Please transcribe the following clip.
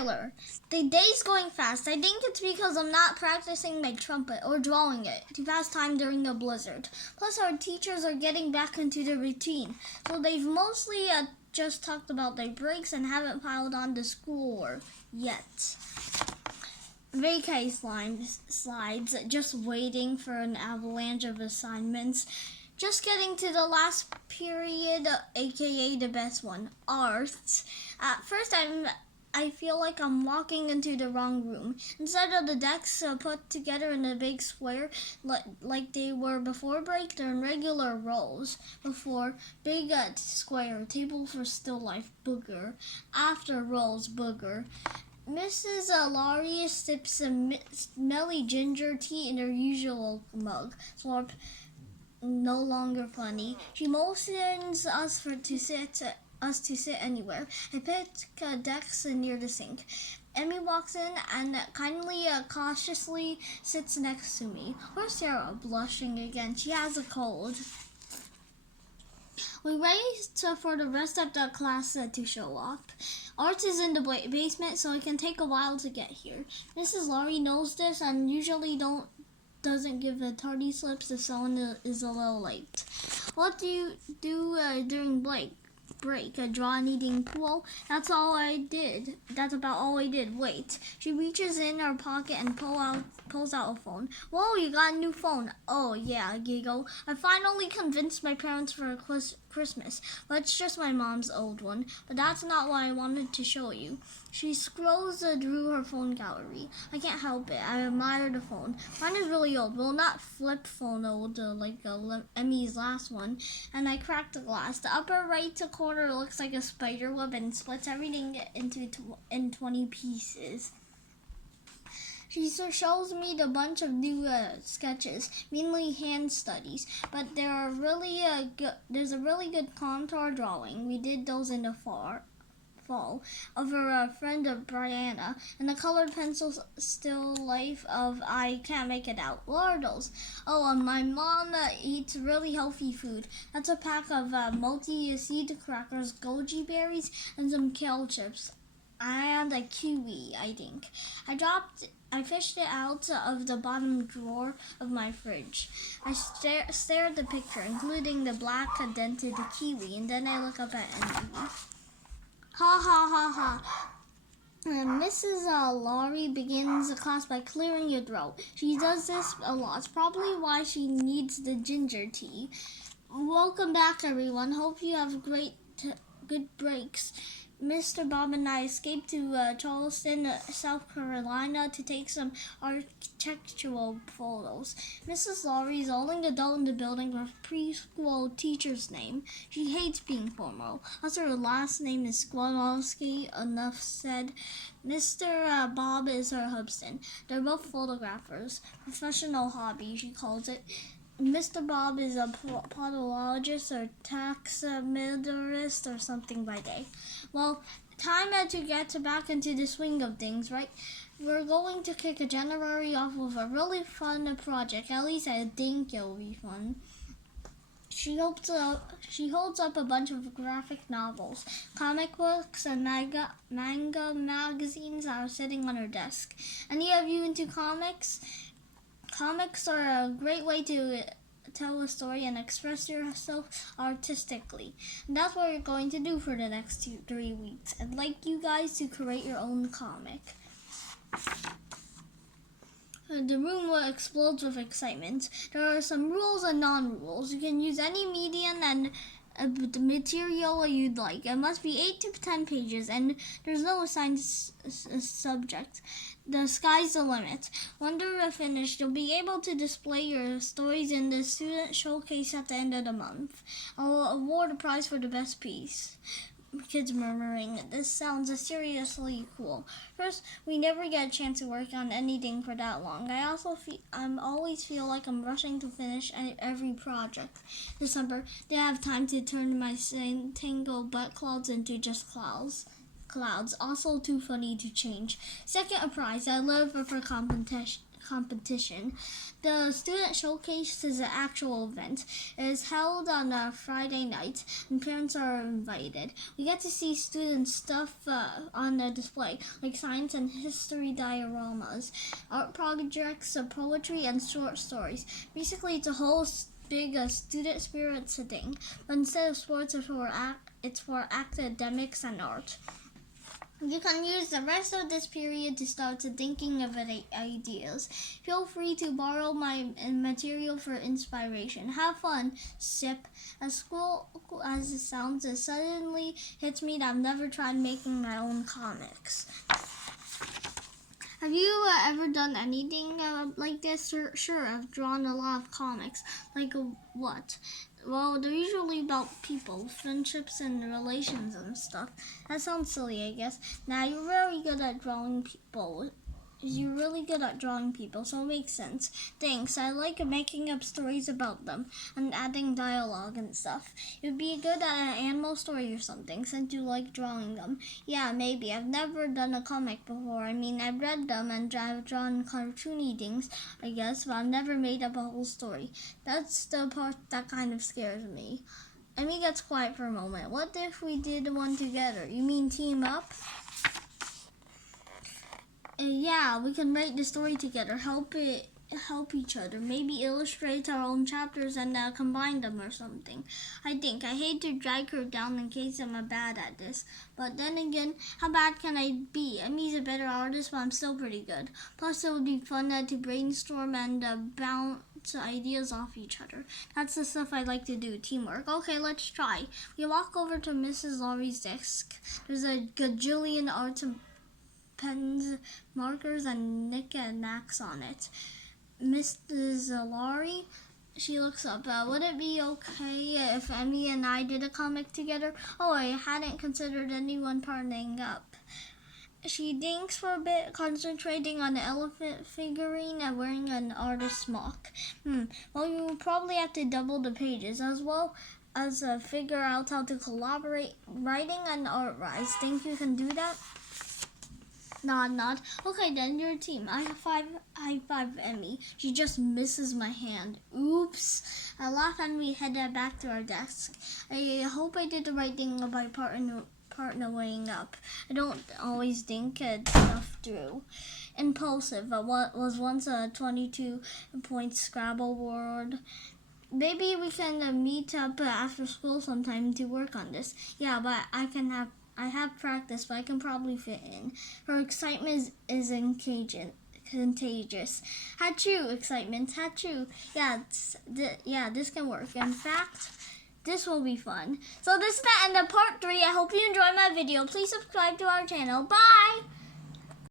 Tyler. The day's going fast. I think it's because I'm not practicing my trumpet or drawing it to pass time during a blizzard. Plus, our teachers are getting back into their routine, so they've mostly just talked about their breaks and haven't piled on the schoolwork yet. Vacay slides, just waiting for an avalanche of assignments. Just getting to the last period, aka the best one, arts. At first, I feel like I'm walking into the wrong room. Instead of the desks put together in a big square like they were before break, they're in regular rows. Before, big square, table for still life, booger. After rows, booger. Mrs. Laurie sips a smelly ginger tea in her usual mug. Slurp, no longer funny. She motions us to sit anywhere. I pick a desk near the sink. Emmy walks in and kindly, cautiously sits next to me. Where's Sarah? Blushing again. She has a cold. We wait for the rest of the class to show up. Arts is in the basement, so it can take a while to get here. Mrs. Laurie knows this and usually doesn't give the tardy slips if someone is a little late. What do you do during break? Draw an eating pool. That's about all I did. Wait. She reaches in her pocket and pulls out a phone. Whoa, you got a new phone. Oh, yeah, giggle. I finally convinced my parents for Christmas, but it's just my mom's old one. But that's not what I wanted to show you. She scrolls through her phone gallery. I can't help it. I admire the phone. Mine is really old. Well, not flip phone old like Emmy's last one. And I cracked the glass. The upper right corner looks like a spider web and splits everything in 20 pieces. She shows me the bunch of new sketches, mainly hand studies, but there's a really good contour drawing. We did those in the fall of her friend Brianna, and the colored pencil still life of I can't make it out. What are those? Oh, my mom eats really healthy food. That's a pack of multi-seed crackers, goji berries, and some kale chips. And a kiwi, I think. I fished it out of the bottom drawer of my fridge. I stare at the picture, including the black dented kiwi, and then I look up at Emily. Ha ha ha ha. Mrs. Laurie begins the class by clearing your throat. She does this a lot. It's probably why she needs the ginger tea. Welcome back, everyone. Hope you have good breaks. Mr. Bob and I escaped to Charleston, South Carolina to take some architectural photos. Mrs. Laurie is the only adult in the building with a preschool teacher's name. She hates being formal. Also, her last name is Skłodowski, enough said. Mr. Bob is her husband. They're both photographers. Professional hobby, she calls it. Mr. Bob is a podologist or taxidermist or something by day. Well, time to get back into the swing of things, right? We're going to kick January off with a really fun project. At least I think it'll be fun. She holds up a bunch of graphic novels, comic books, and manga magazines that are sitting on her desk. Any of you into comics? Comics are a great way to tell a story and express yourself artistically. And that's what we're going to do for the next 3 weeks. I'd like you guys to create your own comic. The room explodes with excitement. There are some rules and non-rules. You can use any medium and the material you'd like. It must be 8 to 10 pages, and there's no assigned subject. The sky's the limit. When they're finished, you'll be able to display your stories in the student showcase at the end of the month. I'll award a prize for the best piece. Kids murmuring, this sounds seriously cool. First, we never get a chance to work on anything for that long. I always feel like I'm rushing to finish every project. December, they have time to turn my tangled butt clouds into just clouds. clouds. Also too funny to change. Second, a prize. I love for competition. The student showcase is an actual event. It is held on a Friday night, and parents are invited. We get to see students' stuff on the display, like science and history dioramas, art projects, poetry, and short stories. Basically, it's a whole big student spirit thing. But instead of sports, it's for academics and art. You can use the rest of this period to start thinking of ideas. Feel free to borrow my material for inspiration. Have fun. Sip. As cool as it sounds, it suddenly hits me that I've never tried making my own comics. Have you ever done anything like this? Sure, I've drawn a lot of comics. Like what? Well, they're usually about people, friendships, and relations and stuff. That sounds silly, I guess. Now, you're very good at drawing people. You're really good at drawing people, so it makes sense. Thanks. I like making up stories about them and adding dialogue and stuff. You'd be good at an animal story or something, since you like drawing them. Yeah, maybe. I've never done a comic before. I mean, I've read them and I've drawn cartoony things, I guess, but I've never made up a whole story. That's the part that kind of scares me. Emmy gets quiet for a moment. What if we did one together? You mean team up? Yeah, we can write the story together, help each other, maybe illustrate our own chapters and combine them or something. I hate to drag her down in case I'm bad at this, but then again, how bad can I be? Emmy's a better artist, but I'm still pretty good. Plus, it would be fun to brainstorm and bounce ideas off each other. That's the stuff I like to do, teamwork. Okay, let's try. We walk over to Mrs. Laurie's desk. There's a gajillion arts and pens, markers, and knickknacks on it. Mrs. Laurie, she looks up. Would it be okay if Emmy and I did a comic together? Oh, I hadn't considered anyone partnering up. She thinks for a bit, concentrating on the elephant figurine and wearing an artist's smock. Well, you probably have to double the pages as well as figure out how to collaborate writing and art rise. Think you can do that? Nod. Okay, then you're a team. I high five Emmy. She just misses my hand. Oops. I laugh and we head back to our desk. I hope I did the right thing by partnering up. I don't always think stuff through. Impulsive. What was once a 22-point Scrabble board. Maybe we can meet up after school sometime to work on this. Yeah, but I have practice, but I can probably fit in. Her excitement is contagious. Achoo, excitement, achoo. Yeah, this can work. In fact, this will be fun. So this is the end of part 3. I hope you enjoyed my video. Please subscribe to our channel. Bye!